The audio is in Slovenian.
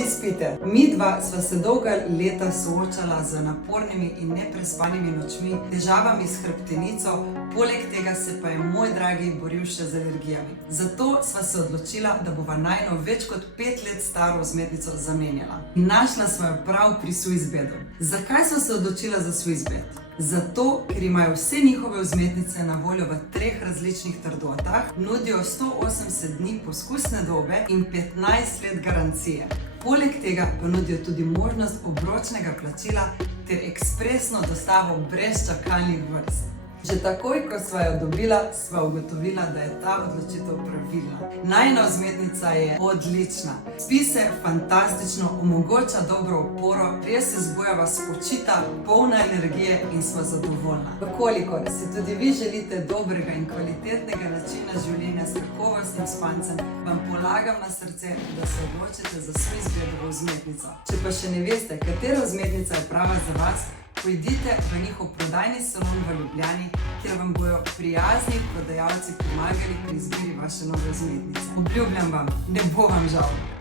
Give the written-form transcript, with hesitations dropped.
vi spite. Midva sva se dolga leta soočala z napornimi in neprespanimi nočmi, težavami s hrbtenico, poleg tega se pa je moj dragi boril še z alergijami. Zato sva se odločila, da bova najino več kot 5 let staro vzmetnico zamenjala. Našla sva jo prav pri Swissbedu. Zakaj sva se odločila za Swissbed? Zato, ker imajo vse njihove vzmetnice na voljo v 3 različnih trdotah, nudijo 180 dni poskusne dobe in 15 let garancije. Poleg tega pa nudijo tudi možnost obročnega plačila ter ekspresno dostavo brez čakalnih vrst. Že takoj, ko sva jo dobila, sva ugotovila, da je ta odločitev pravilna. Najina vzmetnica je odlična. Spi se fantastično, omogoča dobro oporo, res se zbujava spočita, polna energije in sva zadovoljna. Vkolikor si tudi vi želite dobrega in kvalitetnega načina življenja s kakovostnim spancem, vam polagam na srce, da se odločite za Swissbedovo vzmetnico. Če pa še ne veste, katera vzmetnica je prava za vas, pojdite v njihov prodajni salon v Ljubljani, kjer vam bojo prijazni prodajalci pomagali pri izbiri vaše nove vzmetnice. Obljubljam vam, ne bo vam žal.